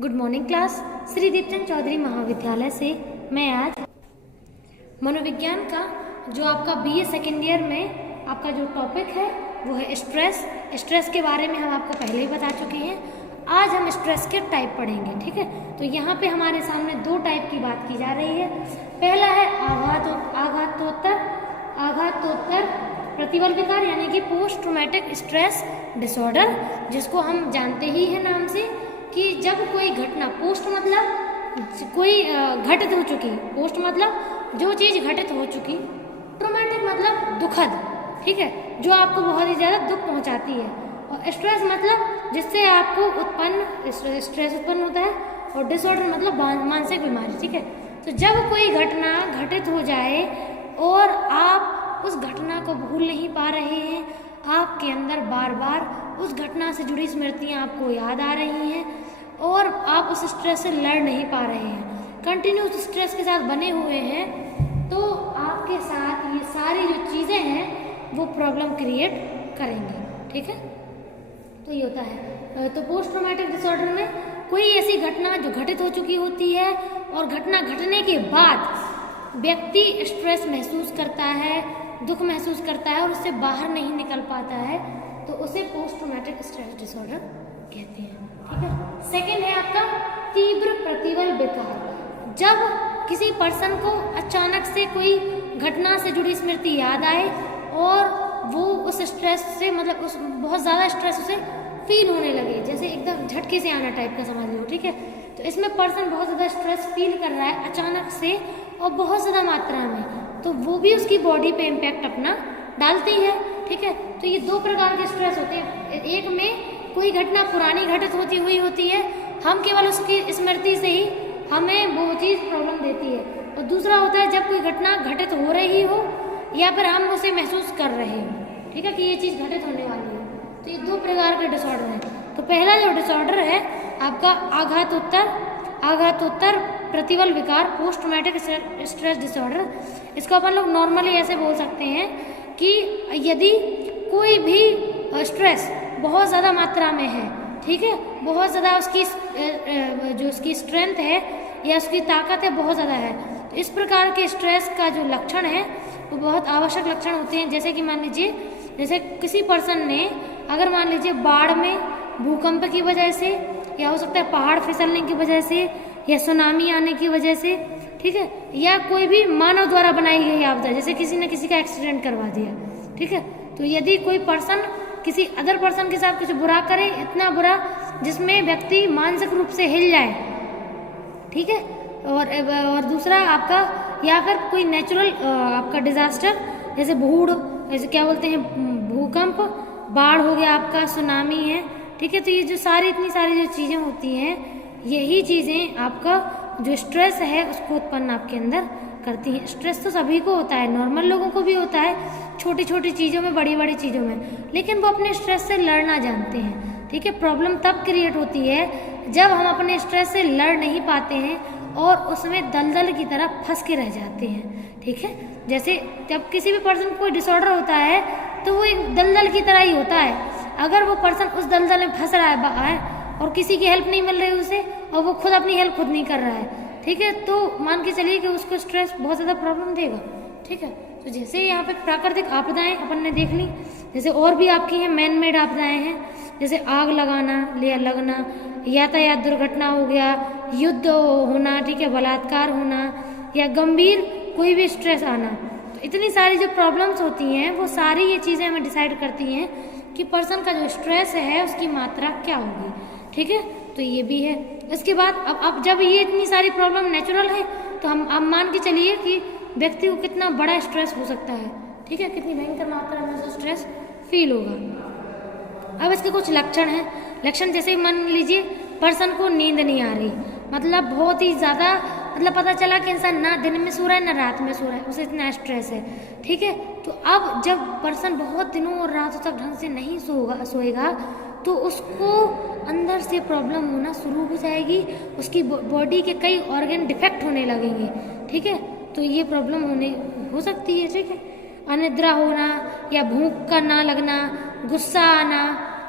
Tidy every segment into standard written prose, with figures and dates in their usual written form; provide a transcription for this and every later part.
Good morning class. Shri Deepchand Chaudhary महाविद्यालय से मैं आज मनोविज्ञान का जो आपका बीए सेकेंड ईयर में आपका जो टॉपिक है वो है स्ट्रेस के बारे में हम आपको पहले ही बता चुके हैं। आज हम स्ट्रेस के टाइप पढ़ेंगे, ठीक है। तो यहाँ पे हमारे सामने दो टाइप की बात की जा रही है। पहला है आघातोत्तर प्रतिबल विकार यानी कि पोस्ट ट्रॉमेटिक स्ट्रेस डिसऑर्डर, जिसको हम जानते ही है नाम से कि जब कोई घटना, पोस्ट मतलब कोई घटित हो चुकी, पोस्ट मतलब जो चीज़ घटित हो चुकी, ट्रॉमेटिक मतलब दुखद, ठीक है, जो आपको बहुत ही ज़्यादा दुख पहुंचाती है, और स्ट्रेस मतलब जिससे आपको स्ट्रेस उत्पन्न होता है, और डिसऑर्डर मतलब मानसिक बीमारी, ठीक है। तो जब कोई घटना घटित हो जाए और आप उस घटना को भूल नहीं पा रहे हैं, आपके अंदर बार बार उस घटना से जुड़ी स्मृतियाँ आपको याद आ रही हैं और आप उस स्ट्रेस से लड़ नहीं पा रहे हैं, कंटिन्यू उस स्ट्रेस के साथ बने हुए हैं, तो आपके साथ ये सारी जो चीज़ें हैं वो प्रॉब्लम क्रिएट करेंगी, ठीक है। तो ये होता है। तो पोस्ट ट्रॉमेटिक डिसऑर्डर में कोई ऐसी घटना जो घटित हो चुकी होती है और घटना घटने के बाद व्यक्ति स्ट्रेस महसूस करता है, दुख महसूस करता है और उससे बाहर नहीं निकल पाता है, तो उसे पोस्ट ट्रॉमेटिक स्ट्रेस डिसऑर्डर कहते हैं, ठीक है। सेकेंड है आपका तीव्र प्रतिबल विकार। जब किसी पर्सन को अचानक से कोई घटना से जुड़ी स्मृति याद आए और वो उस स्ट्रेस से, मतलब उस बहुत ज़्यादा स्ट्रेस उसे फील होने लगे, जैसे एकदम झटके से आना टाइप का समझ लो, ठीक है। तो इसमें पर्सन बहुत ज़्यादा स्ट्रेस फील कर रहा है अचानक से और बहुत ज़्यादा मात्रा में, तो वो भी उसकी बॉडी पे इम्पैक्ट अपना डालती है, ठीक है। तो ये दो प्रकार के स्ट्रेस होते हैं। एक में कोई घटना पुरानी घटित होती हुई होती है, हम केवल उसकी स्मृति से ही हमें वो चीज़ प्रॉब्लम देती है, और दूसरा होता है जब कोई घटना घटित हो रही हो या फिर हम उसे महसूस कर रहे हो, ठीक है, कि ये चीज़ घटित होने वाली है। तो ये दो प्रकार के डिसऑर्डर हैं। तो पहला जो डिसऑर्डर है आपका आघातोत्तर प्रतिबल विकार, पोस्ट ट्रॉमेटिक स्ट्रेस डिसऑर्डर, इसको अपन लोग नॉर्मली ऐसे बोल सकते हैं कि यदि कोई भी स्ट्रेस बहुत ज़्यादा मात्रा में है, ठीक है, बहुत ज़्यादा उसकी जो उसकी स्ट्रेंथ है या उसकी ताकत है बहुत ज़्यादा है, तो इस प्रकार के स्ट्रेस का जो लक्षण है वो बहुत आवश्यक लक्षण होते हैं। जैसे कि मान लीजिए, जैसे किसी पर्सन ने अगर मान लीजिए बाढ़ में, भूकंप की वजह से, या हो सकता है पहाड़ फिसलने की वजह से, या सुनामी आने की वजह से, ठीक है, या कोई भी मानव द्वारा बनाई गई आपदा, जैसे किसी ने किसी का एक्सीडेंट करवा दिया, ठीक है। तो यदि कोई पर्सन किसी अदर पर्सन के साथ कुछ बुरा करे, इतना बुरा जिसमें व्यक्ति मानसिक रूप से हिल जाए, ठीक है, और दूसरा आपका, या फिर कोई नेचुरल आपका डिजास्टर, जैसे जैसे क्या बोलते हैं, भूकंप, बाढ़ हो गया आपका, सुनामी है, ठीक है। तो ये जो इतनी सारी जो चीज़ें होती हैं, यही चीज़ें आपका जो स्ट्रेस है उसको उत्पन्न आपके अंदर करती हैं। स्ट्रेस तो सभी को होता है, नॉर्मल लोगों को भी होता है, छोटी छोटी चीज़ों में, बड़ी बड़ी चीज़ों में, लेकिन वो अपने स्ट्रेस से लड़ना जानते हैं, ठीक है। प्रॉब्लम तब क्रिएट होती है जब हम अपने स्ट्रेस से लड़ नहीं पाते हैं और उसमें दलदल की तरह फंस के रह जाते हैं, ठीक है। जैसे जब किसी भी पर्सन को कोई डिसऑर्डर होता है तो वो एक दलदल की तरह ही होता है। अगर वो पर्सन उस दलदल में फंस रहा है और किसी की हेल्प नहीं मिल रही उसे, और वो खुद अपनी हेल्प खुद नहीं कर रहा है, ठीक है, तो मान के चलिए कि उसको स्ट्रेस बहुत ज़्यादा प्रॉब्लम देगा, ठीक है। तो जैसे यहाँ पे प्राकृतिक आपदाएं अपन ने देख ली, जैसे और भी आपकी हैं मैन मेड आपदाएं हैं, जैसे आग लगाना या लगना, यातायात दुर्घटना हो गया, युद्ध होना, ठीक है, बलात्कार होना, या गंभीर कोई भी स्ट्रेस आना। तो इतनी सारी जो प्रॉब्लम्स होती हैं वो सारी ये चीज़ें हमें डिसाइड करती हैं कि पर्सन का जो स्ट्रेस है उसकी मात्रा क्या होगी, ठीक है। तो ये भी है। इसके बाद अब जब ये इतनी सारी प्रॉब्लम नेचुरल है, तो हम मान के चलिए कि व्यक्ति को कितना बड़ा स्ट्रेस हो सकता है, ठीक है, कितनी भयंकर मात्रा में उसे स्ट्रेस फील होगा। अब इसके कुछ लक्षण हैं। लक्षण जैसे मान लीजिए पर्सन को नींद नहीं आ रही, मतलब बहुत ही ज़्यादा, मतलब पता चला कि इंसान ना दिन में सो रहा है ना रात में सो रहा है, उसे इतना स्ट्रेस है, ठीक है। तो अब जब पर्सन बहुत दिनों और रातों तक ढंग से नहीं सोएगा तो उसको अंदर से प्रॉब्लम होना शुरू हो जाएगी, उसकी बॉडी के कई ऑर्गन डिफेक्ट होने लगेंगे, ठीक है। तो ये प्रॉब्लम हो सकती है, ठीक है। अनिद्रा होना या भूख का ना लगना, गुस्सा आना,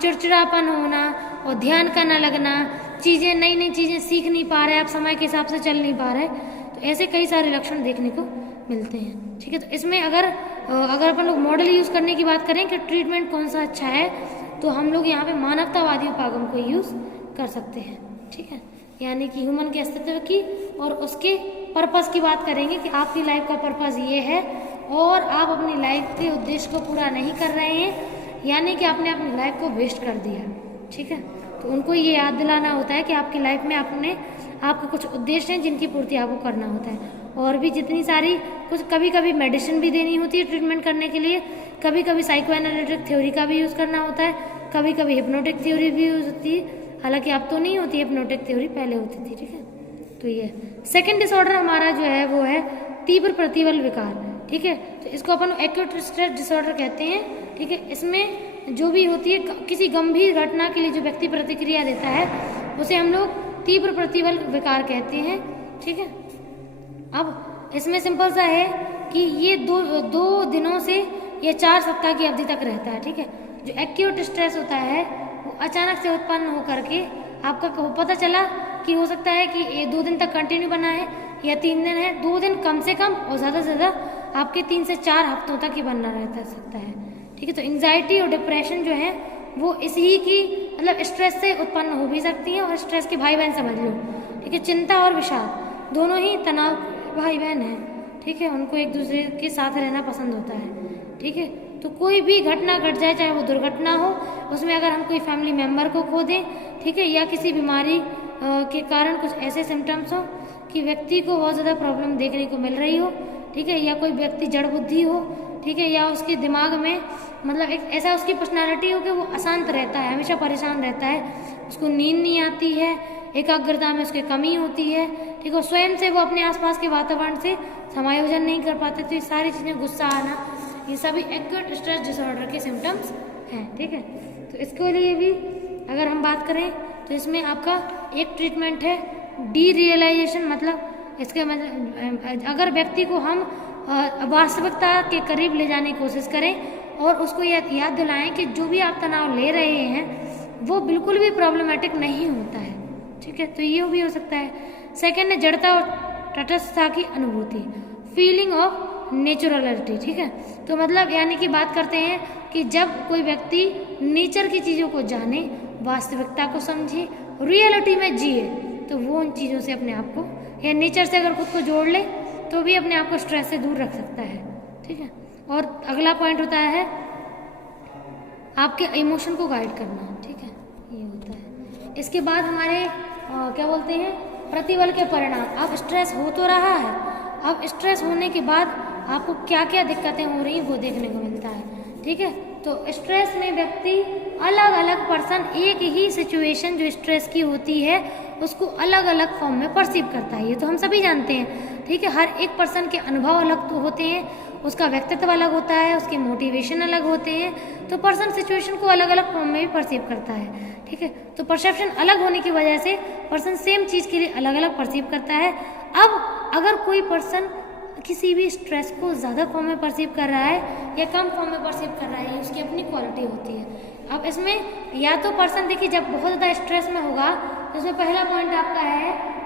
चिड़चिड़ापन होना और ध्यान का ना लगना, चीज़ें नई नई चीज़ें सीख नहीं पा रहे, आप समय के हिसाब से चल नहीं पा रहे, तो ऐसे कई सारे लक्षण देखने को मिलते हैं। ठीक है, तो इसमें अगर अपन लोग मॉडल यूज़ करने की बात करें कि ट्रीटमेंट कौन सा अच्छा है, तो हम लोग यहाँ पे मानवतावादी उपागम को यूज़ कर सकते हैं। ठीक है, यानी कि ह्यूमन के अस्तित्व की और उसके पर्पस की बात करेंगे कि आपकी लाइफ का पर्पस ये है और आप अपनी लाइफ के उद्देश्य को पूरा नहीं कर रहे हैं, यानी कि आपने अपनी लाइफ को वेस्ट कर दिया। ठीक है, तो उनको ये याद दिलाना होता है कि आपकी लाइफ में आपके कुछ उद्देश्य हैं जिनकी पूर्ति आपको करना होता है। और भी जितनी सारी कुछ कभी कभी मेडिसिन भी देनी होती है ट्रीटमेंट करने के लिए, कभी कभी साइको एनालिटिक थ्योरी का भी यूज़ करना होता है, कभी कभी हिप्नोटिक थ्योरी भी यूज़ होती है। हालांकि अब तो नहीं होती, हिप्नोटिक थ्योरी पहले होती थी। ठीक है, तो ये सेकंड डिसऑर्डर हमारा जो है वो है तीव्र प्रतिबल विकार। ठीक है, तो इसको अपन एक्यूट स्ट्रेस डिसऑर्डर कहते हैं। ठीक है, इसमें जो भी होती है किसी गंभीर घटना के लिए जो व्यक्ति प्रतिक्रिया देता है उसे हम लोग तीव्र प्रतिबल विकार कहते हैं। ठीक है, अब इसमें सिंपल सा है कि ये दो दिनों से या 4 सप्ताह की अवधि तक रहता है। ठीक है, जो एक्यूट स्ट्रेस होता है वो अचानक से उत्पन्न होकर के आपका पता चला कि हो सकता है कि ये 2 दिन तक कंटिन्यू बना है या 3 दिन है, 2 दिन कम से कम और ज़्यादा से ज़्यादा आपके 3 से 4 हफ्तों तक ही बना रहता सकता है। ठीक है, तो एंजाइटी और डिप्रेशन जो है वो इसी की मतलब स्ट्रेस से उत्पन्न हो भी सकती है और स्ट्रेस के भाई बहन समझ लो। ठीक है, चिंता और विषाद दोनों ही तनाव भाई बहन हैं। ठीक है, उनको एक दूसरे के साथ रहना पसंद होता है। ठीक है, तो कोई भी घटना घट जाए, चाहे वो दुर्घटना हो, उसमें अगर हम कोई फैमिली मेम्बर को खो दें, ठीक है, या किसी बीमारी के कारण कुछ ऐसे सिम्टम्स हो कि व्यक्ति को बहुत ज़्यादा प्रॉब्लम देखने को मिल रही हो, ठीक है, या कोई व्यक्ति जड़ बुद्धि हो, ठीक है, या उसके दिमाग में मतलब एक ऐसा उसकी पर्सनालिटी हो कि वो अशांत रहता है, हमेशा परेशान रहता है, उसको नींद नहीं आती है, एकाग्रता में उसकी कमी होती है। ठीक है, स्वयं से वो अपने आसपास के वातावरण से समायोजन नहीं कर पाते, तो ये सारी चीज़ें, गुस्सा आना, ये सभी एक्यूट स्ट्रेस डिसऑर्डर के सिम्टम्स हैं। ठीक है, तो इसके लिए भी अगर हम बात करें तो इसमें आपका एक ट्रीटमेंट है डी रियलाइजेशन। मतलब इसके मतलब अगर व्यक्ति को हम वास्तविकता के करीब ले जाने की कोशिश करें और उसको याद दिलाएं कि जो भी आप तनाव ले रहे हैं वो बिल्कुल भी प्रॉब्लमेटिक नहीं होता है। ठीक है, तो ये भी हो सकता है। सेकेंड है जड़ता और तटस्थता की अनुभूति, फीलिंग ऑफ नेचुरलिटी। ठीक है, तो मतलब यानी कि बात करते हैं कि जब कोई व्यक्ति नेचर की चीज़ों को जाने, वास्तविकता को समझे, रियलिटी में जिए, तो वो उन चीज़ों से अपने आप को या नेचर से अगर खुद को जोड़ ले तो भी अपने आप को स्ट्रेस से दूर रख सकता है। ठीक है, और अगला पॉइंट होता है आपके इमोशन को गाइड करना। ठीक है, ये होता है। इसके बाद हमारे क्या बोलते हैं प्रतिबल के परिणाम। अब स्ट्रेस हो तो रहा है, अब स्ट्रेस होने के बाद आपको क्या क्या दिक्कतें हो रही हैं वो देखने को मिलता है। ठीक है, तो स्ट्रेस में व्यक्ति अलग अलग पर्सन एक ही सिचुएशन जो स्ट्रेस की होती है उसको अलग अलग फॉर्म में परसीव करता है, ये तो हम सभी जानते हैं। ठीक है, हर एक पर्सन के अनुभव अलग तो होते हैं, उसका व्यक्तित्व अलग होता है, उसके मोटिवेशन अलग होते हैं, तो पर्सन सिचुएशन को अलग अलग फॉर्म में भी परसीव करता है। ठीक है, तो परसेप्शन अलग होने की वजह से पर्सन सेम चीज़ के लिए अलग अलग परसीव करता है। अब अगर कोई पर्सन किसी भी स्ट्रेस को ज़्यादा फॉर्म में परसीव कर रहा है या कम फॉर्म में परसीव कर रहा है, उसकी अपनी क्वालिटी होती है। अब इसमें या तो पर्सन देखिए जब बहुत ज़्यादा स्ट्रेस में होगा तो उसमें पहला पॉइंट आपका है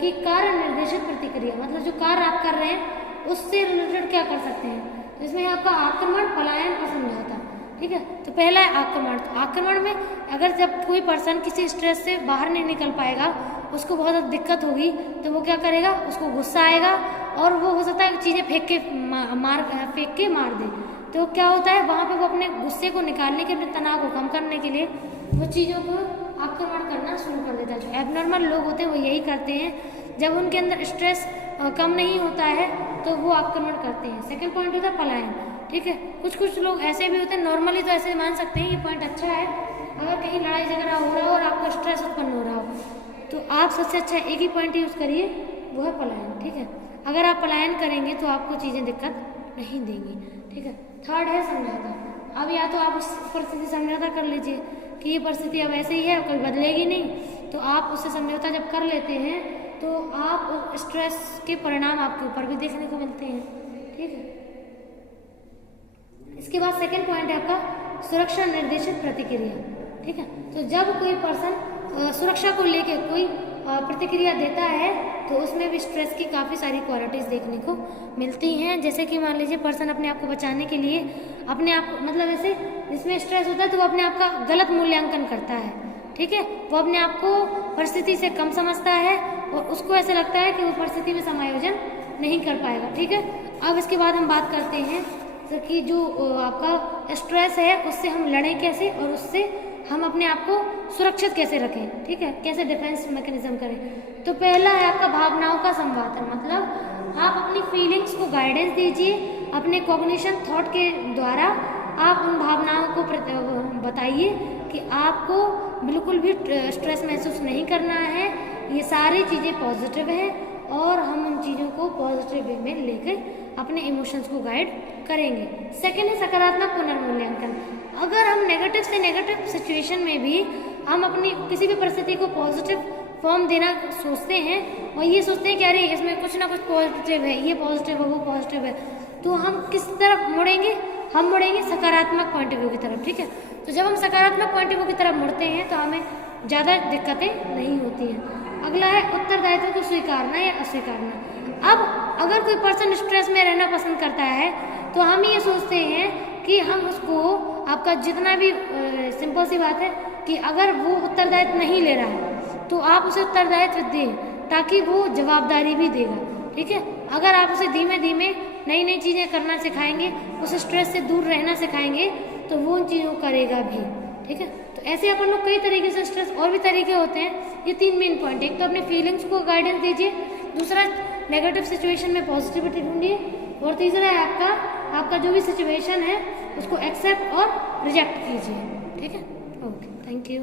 कि कार्य निर्देशित प्रतिक्रिया, मतलब जो कार्य आप कर रहे हैं उससे रिलेटेड क्या कर सकते हैं, तो इसमें आपका आक्रमण, पलायन और समझौता। ठीक है, तो पहला है आक्रमण। तो आक्रमण में अगर जब कोई पर्सन किसी स्ट्रेस से बाहर नहीं निकल पाएगा, उसको बहुत ज़्यादा दिक्कत होगी, तो वो क्या करेगा, उसको गुस्सा आएगा और वो हो सकता है चीज़ें फेंक के मार दे। तो क्या होता है वहाँ पे वो अपने गुस्से को निकालने के, अपने तनाव को कम करने के लिए वो चीज़ों को आक्रमण करना शुरू कर देता है। जो एबनॉर्मल लोग होते हैं वो यही करते हैं, जब उनके अंदर स्ट्रेस कम नहीं होता है तो वो आक्रमण करते हैं। सेकंड पॉइंट होता है पलायन। ठीक है, कुछ लोग ऐसे भी होते हैं, नॉर्मली तो ऐसे मान सकते हैं ये पॉइंट अच्छा है, अगर कहीं लड़ाई झगड़ा हो रहा हो और आपको स्ट्रेस उत्पन्न हो रहा हो तो आप सबसे अच्छा एक ही पॉइंट यूज़ करिए, वो है पलायन। ठीक है, अगर आप पलायन करेंगे तो आपको चीज़ें दिक्कत नहीं देंगी। ठीक है, थर्ड है समझौता। अब या तो आप उस परिस्थिति समझौता कर लीजिए कि ये परिस्थिति अब ऐसे ही है, कोई बदलेगी नहीं, तो आप उससे समझौता जब कर लेते हैं तो आप स्ट्रेस के परिणाम आपके ऊपर भी देखने को मिलते हैं। ठीक है, इसके बाद सेकंड पॉइंट है आपका सुरक्षा निर्देशित प्रतिक्रिया। ठीक है, तो जब कोई पर्सन सुरक्षा को लेके कोई प्रतिक्रिया देता है तो उसमें भी स्ट्रेस की काफ़ी सारी क्वालिटीज़ देखने को मिलती हैं। जैसे कि मान लीजिए पर्सन अपने आप को बचाने के लिए अपने आप मतलब ऐसे जिसमें स्ट्रेस होता है तो वो अपने आप का गलत मूल्यांकन करता है, ठीक है। वो अपने आप को परिस्थिति से कम समझता है और उसको ऐसे लगता है कि वो परिस्थिति में समायोजन नहीं कर पाएगा, ठीक है। अब इसके बाद हम बात करते हैं कि जो आपका स्ट्रेस है उससे हम लड़ें कैसे और उससे हम अपने आप को सुरक्षित कैसे रखें, ठीक है, कैसे डिफेंस मैकेनिज्म करें। तो पहला है आपका भावनाओं का संवादन, मतलब आप अपनी फीलिंग्स को गाइडेंस दीजिए, अपने कॉग्निशन थॉट के द्वारा आप उन भावनाओं को बताइए कि आपको बिल्कुल भी स्ट्रेस महसूस नहीं करना है, ये सारी चीज़ें पॉजिटिव हैं और हम उन चीज़ों को पॉजिटिव वे में लेकर अपने इमोशंस को गाइड करेंगे। सेकेंड है सकारात्मक पुनर्मूल्यांकन। अगर हम नेगेटिव से नेगेटिव सिचुएशन में भी हम अपनी किसी भी परिस्थिति को पॉजिटिव फॉर्म देना सोचते हैं और ये सोचते हैं कि अरे इसमें कुछ ना कुछ पॉजिटिव है, ये पॉजिटिव है, वो पॉजिटिव है, तो हम किस तरफ मुड़ेंगे? हम मुड़ेंगे सकारात्मक पॉइंट ऑफ व्यू की तरफ, ठीक है। तो जब हम सकारात्मक पॉइंट ऑफ व्यू की तरफ मुड़ते हैं तो हमें ज़्यादा दिक्कतें नहीं होती हैं। अगला है उत्तरदायित्व को स्वीकारना या अस्वीकारना। अब अगर कोई पर्सन स्ट्रेस में रहना पसंद करता है तो हम ये सोचते हैं कि हम उसको आपका जितना भी सिंपल सी बात है कि अगर वो उत्तरदायित्व नहीं ले रहा है तो आप उसे उत्तरदायित्व दें ताकि वो जवाबदारी भी देगा, ठीक है। अगर आप उसे धीमे धीमे नई नई चीज़ें करना सिखाएंगे, उसे स्ट्रेस से दूर रहना सिखाएंगे तो वो उन चीज़ों को करेगा भी, ठीक है। तो ऐसे अपन लोग कई तरीके से स्ट्रेस और भी तरीके होते हैं। ये 3 मेन पॉइंट, एक तो अपने फीलिंग्स को गाइडेंस दीजिए, दूसरा नेगेटिव सिचुएशन में पॉजिटिविटी ढूंढिए और तीसरा है आपका जो भी सिचुएशन है उसको एक्सेप्ट और रिजेक्ट कीजिए, ठीक है। Okay, thank you.